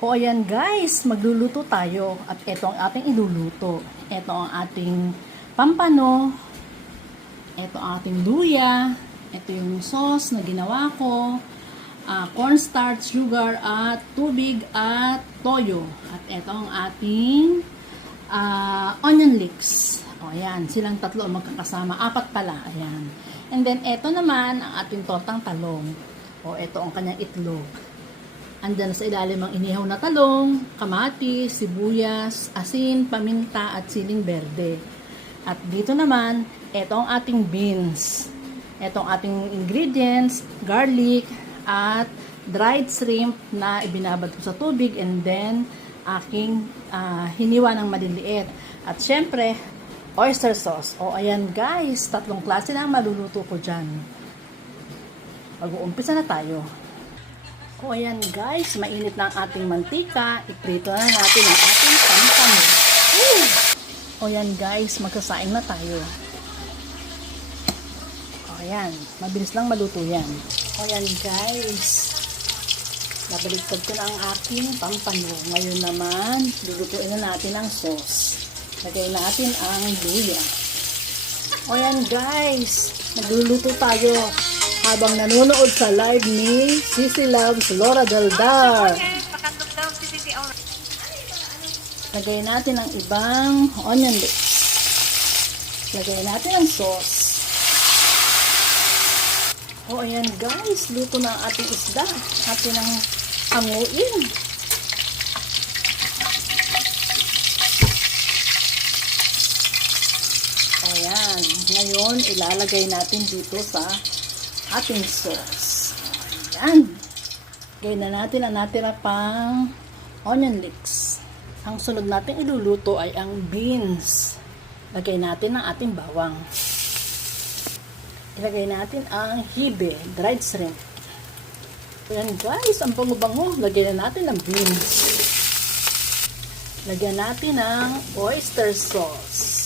O ayan guys, magluluto tayo at ito ang ating iluluto. Ito ang ating pampano, ito ang ating luya, ito yung sauce na ginawa ko, cornstarch, sugar, at tubig at toyo. At ito ang ating onion leeks. O ayan, silang tatlo magkakasama, apat pala, ayan. And then ito naman ang ating tortang talong. O ito ang kanyang itlog. Andyan sa ilalim ang inihaw na talong, kamatis, sibuyas, asin, paminta at siling berde. At dito naman, ito ang ating beans. Ito ang ating ingredients, garlic at dried shrimp na ibinabad ko sa tubig and then aking hiniwa ng maliliit. At syempre, oyster sauce. O ayan guys, tatlong klase na maluluto ko dyan. Mag-uumpisa na tayo. O ayan guys, mainit na ang ating mantika. Iprito na natin ang ating pampano. O ayan guys, magsasaing na tayo. O ayan, mabilis lang maluto yan. O ayan guys, nabaliktad ko na ang aking pampano. Ngayon naman, lulutuin na natin ang sauce. Lagay natin ang luya. O ayan guys, nagluluto tayo habang nanonood sa live ni Sisi Loves Laura Del Dar. Lagay natin ang ibang onion leeks. Lagay natin ang sauce. O ayan guys, luto na ang ating isda. Atin ang hanguin. O ayan, ngayon ilalagay natin dito sa ating sauce. Ayan. Gawin na natin ang natira pang onion leeks. Ang sunod natin iluluto ay ang beans. Lagay natin ang ating bawang. Ilagay natin ang hibe, dried shrimp. Ayan guys, ang bango-bango. Lagyan na natin ang beans. Lagyan natin ang oyster sauce.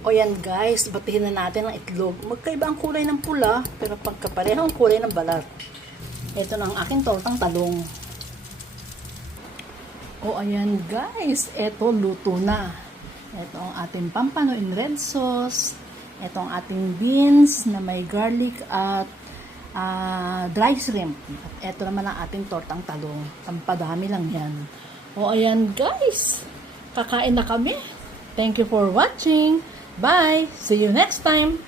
O yan guys, batihin na natin ang itlog. Magkaiba ang kulay ng pula, pero pagkapareho ang kulay ng balat. Ito na ang aking tortang talong. O ayan guys, ito luto na. Ito ang ating pampano in red sauce. Ito ang ating beans na may garlic at dry shrimp. At ito naman ang ating tortang talong. Tampadami lang yan. O ayan guys, kakain na kami. Thank you for watching. Bye! See you next time!